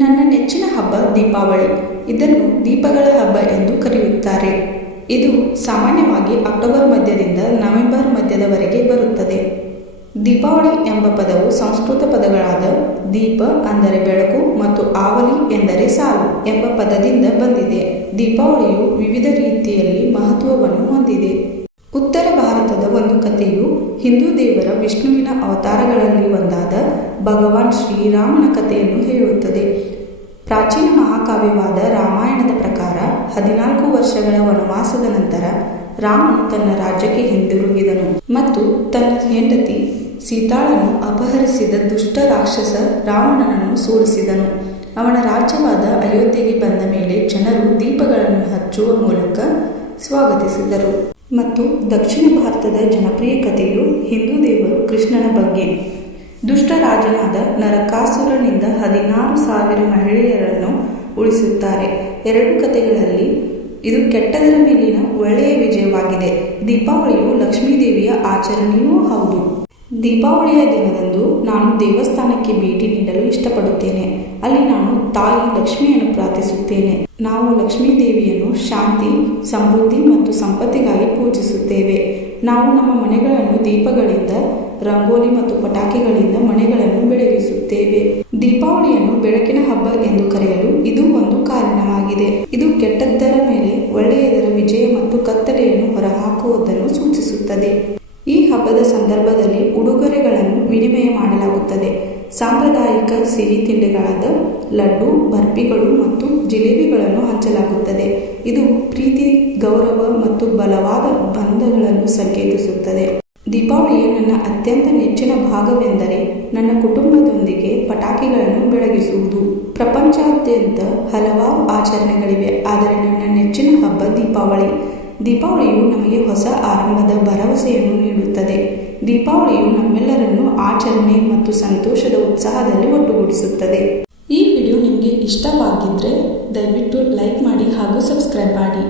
ನನ್ನ ನೆಚ್ಚಿನ ಹಬ್ಬ ದೀಪಾವಳಿ. ಇದನ್ನು ದೀಪಗಳ ಹಬ್ಬ ಎಂದು ಕರೆಯುತ್ತಾರೆ. ಇದು ಸಾಮಾನ್ಯವಾಗಿ ಅಕ್ಟೋಬರ್ ಮಧ್ಯದಿಂದ ನವೆಂಬರ್ ಮಧ್ಯದವರೆಗೆ ಬರುತ್ತದೆ. ದೀಪಾವಳಿ ಎಂಬ ಪದವು ಸಂಸ್ಕೃತ ಪದಗಳಾದ ದೀಪ ಅಂದರೆ ಬೆಳಕು ಮತ್ತು ಆವಲಿ ಎಂದರೆ ಸಾಲು ಎಂಬ ಪದದಿಂದ ಬಂದಿದೆ. ದೀಪಾವಳಿಯು ವಿವಿಧ ರೀತಿಯಲ್ಲಿ ಮಹತ್ವವನ್ನು ಹೊಂದಿದೆ. ಉತ್ತರ ಭಾರತದ ಒಂದು ಕಥೆಯು ಹಿಂದೂ ದೇವರ ವಿಷ್ಣುವಿನ ಅವತಾರಗಳಲ್ಲಿ ಒಂದಾದ ಭಗವಾನ್ ಶ್ರೀರಾಮನ ಕಥೆಯನ್ನು ಹೇಳುತ್ತದೆ. ಪ್ರಾಚೀನ ಮಹಾಕಾವ್ಯವಾದ ರಾಮಾಯಣದ ಪ್ರಕಾರ 14 ವರ್ಷಗಳ ವನವಾಸದ ನಂತರ ರಾಮನು ತನ್ನ ರಾಜ್ಯಕ್ಕೆ ಹಿಂದಿರುಗಿದನು ಮತ್ತು ತನ್ನ ಹೆಂಡತಿ ಸೀತಾಳನ್ನು ಅಪಹರಿಸಿದ ದುಷ್ಟ ರಾಕ್ಷಸ ರಾವಣನನ್ನು ಸೋಲಿಸಿದನು. ಅವನ ರಾಜ್ಯವಾದ ಅಯೋಧ್ಯೆಗೆ ಬಂದ ಮೇಲೆ ಜನರು ದೀಪಗಳನ್ನು ಹಚ್ಚುವ ಮೂಲಕ ಸ್ವಾಗತಿಸಿದರು. ಮತ್ತು ದಕ್ಷಿಣ ಭಾರತದ ಜನಪ್ರಿಯ ಕಥೆಯು ಹಿಂದೂ ದೇವರು ಕೃಷ್ಣನ ಬಗ್ಗೆ. ದುಷ್ಟ ರಾಜನಾದ ನರಕಾಸುರನಿಂದ 16,000 ಮಹಿಳೆಯರನ್ನು ಉಳಿಸುತ್ತಾರೆ. ಎರಡು ಕಥೆಗಳಲ್ಲಿ ಇದು ಕೆಟ್ಟದರ ಮೇಲಿನ ಒಳ್ಳೆಯ ವಿಜಯವಾಗಿದೆ. ದೀಪಾವಳಿಯು ಲಕ್ಷ್ಮೀದೇವಿಯ ಆಚರಣೆಯೂ ಹೌದು. ದೀಪಾವಳಿಯ ದಿನದಂದು ನಾನು ದೇವಸ್ಥಾನಕ್ಕೆ ಭೇಟಿ ನೀಡಲು ಇಷ್ಟಪಡುತ್ತೇನೆ. ಅಲ್ಲಿ ನಾನು ತಾಯಿ ಲಕ್ಷ್ಮಿಯನ್ನು ಪ್ರಾರ್ಥಿಸುತ್ತೇನೆ. ನಾವು ಲಕ್ಷ್ಮೀ ದೇವಿಯನ್ನು ಶಾಂತಿ, ಸಮೃದ್ಧಿ ಮತ್ತು ಸಂಪತ್ತಿಗಾಗಿ ಪೂಜಿಸುತ್ತೇವೆ. ನಾವು ನಮ್ಮ ಮನೆಗಳನ್ನು ದೀಪಗಳಿಂದ, ರಂಗೋಲಿ ಮತ್ತು ಪಟಾಕಿಗಳಿಂದ ಮನೆಗಳನ್ನು ಬೆಳಗಿಸುತ್ತೇವೆ. ದೀಪಾವಳಿಯನ್ನು ಬೆಳಕಿನ ಹಬ್ಬ ಎಂದು ಕರೆಯಲು ಇದು ಒಂದು ಕಾರಣವಾಗಿದೆ. ಇದು ಕೆಟ್ಟದ್ದರ ಮೇಲೆ ಒಳ್ಳೆಯದರ ವಿಜಯ ಮತ್ತು ಕತ್ತಲೆಯನ್ನು ಹೊರಹಾಕುವುದನ್ನು ಸೂಚಿಸುತ್ತದೆ. ಈ ಹಬ್ಬದ ಸಂದರ್ಭದಲ್ಲಿ ಉಡುಗೊರೆಗಳನ್ನು ವಿನಿಮಯ ಮಾಡಲಾಗುತ್ತದೆ. ಸಾಂಪ್ರದಾಯಿಕ ಸಿಹಿ ತಿಂಡಿಗಳಾದ ಲಡ್ಡು, ಬರ್ಫಿಗಳು ಮತ್ತು ಜಿಲೇಬಿಗಳನ್ನು ಹಂಚಲಾಗುತ್ತದೆ. ಇದು ಪ್ರೀತಿ, ಗೌರವ ಮತ್ತು ಬಲವಾದ ಬಂಧಗಳನ್ನು ಸಂಕೇತಿಸುತ್ತದೆ. ದೀಪಾವಳಿಯ ನನ್ನ ಅತ್ಯಂತ ನೆಚ್ಚಿನ ಭಾಗವೆಂದರೆ ನನ್ನ ಕುಟುಂಬದೊಂದಿಗೆ ಪಟಾಕಿಗಳನ್ನು ಬೆಳಗಿಸುವುದು. ಪ್ರಪಂಚಾದ್ಯಂತ ಹಲವಾರು ಆಚರಣೆಗಳಿವೆ, ಆದರೆ ನನ್ನ ನೆಚ್ಚಿನ ಹಬ್ಬ ದೀಪಾವಳಿ. ದೀಪಾವಳಿಯು ನಮಗೆ ಹೊಸ ಆರಂಭದ ಭರವಸೆಯನ್ನು ನೀಡುತ್ತದೆ. ದೀಪಾವಳಿಯು ನಮ್ಮೆಲ್ಲರನ್ನು ಆಚರಣೆ ಮತ್ತು ಸಂತೋಷದ ಉತ್ಸಾಹದಲ್ಲಿ ಒಟ್ಟುಗೂಡಿಸುತ್ತದೆ. ಈ ವಿಡಿಯೋ ನಿಮಗೆ ಇಷ್ಟವಾಗಿದ್ದರೆ ದಯವಿಟ್ಟು ಲೈಕ್ ಮಾಡಿ ಹಾಗೂ ಸಬ್ಸ್ಕ್ರೈಬ್ ಮಾಡಿ.